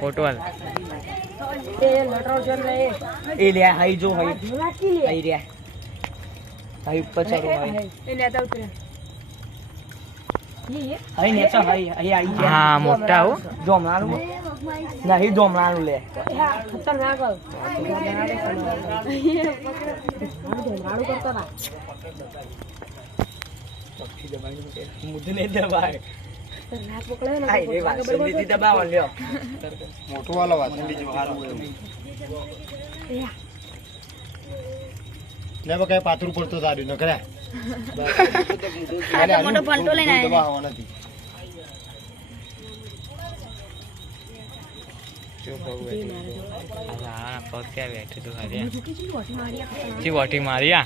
photo વાલ એ લે high જો high રે હાઈ ઉપર ચડો હાઈ નેચા હાઈ આઈ ગયા હા મોટા હો જોમલાનું નહીં જોમલાનું લે મુદ્દે નહીં દબાય મોટો વાળો વાસંડી જો હારું ને બકા પાથરું પડતો સારું ન કર્યા આ મોટો ફંટો લઈને આવ્યો નથી પગ ક્યાં બેઠું તું ખાલી ચી વોટી મારી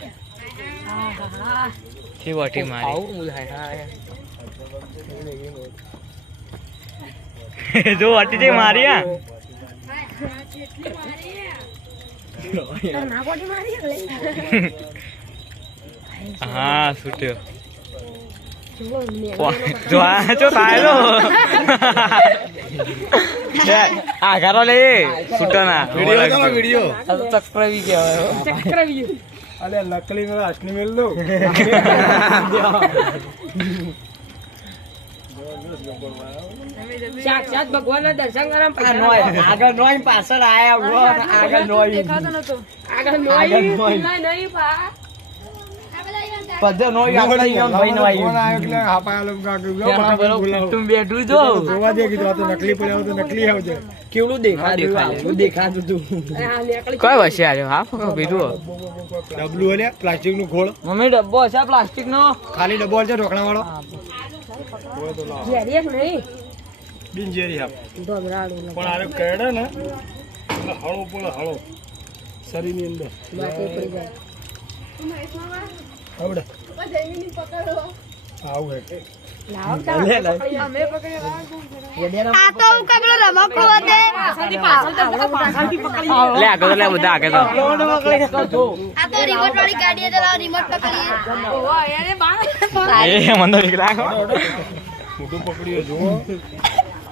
ચી વોટી મારી જો વટી ચી મારી હા છૂટ્યો જો જો સાયલો આ કરો લે છૂટો ના વિડિયો ચક્રવી કહેવાય અલે નકલી નો અસલી મેલ દો સાક્ષાત ભગવાનના દર્શન કરવા આગળ નોય પાછળ આયા આગળ નોય આગળ નોય પદ્ધો નોય આપણે અહીંયા ભાઈ નો ફોન આવ્યો એટલે હાપાયા લોકો તું બેઠું જો જોવા દે કીધું આ તો નકલી પડ્યો તો નકલી આવજે કેવડું દેખાતું તું કોઈ વસે આવ્યો હા પીધું ડબલું હલે પ્લાસ્ટિક નું ખોળ મમ્મી ડબ્બો છે પ્લાસ્ટિક નો ખાલી ડબ્બો છે ઢોકણા વાળો બિનજેરી હાપ પણ આરે કેડે ને હળો પડે હળો શરીર ની અંદર આવડે આવું હે આ તો કબલો રમકો હોતે લે આગળ લે બધા આગળ આ તો રિમોટ વાળી ગાડી છે લાવ રિમોટ પકડીએ એ મને નીકળા મોટું પકડીએ જો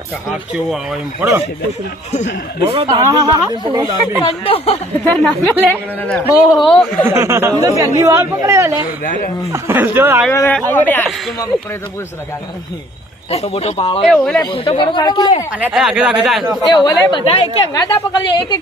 કે હાથ કેવો આવે એમ પડો બોલો દાબી ઓહો તો પહેલી વાર પકડ્યો લે જો આગળ લે આસ્કુમાં પકડે તો પૂછ રખા ફોટો બોટો પાડો એ ઓલે ફોટો બોટો પાડકી લે આગળ આગળ જાય એ ઓલે બધા એક અંગાતા પકડજે એક એક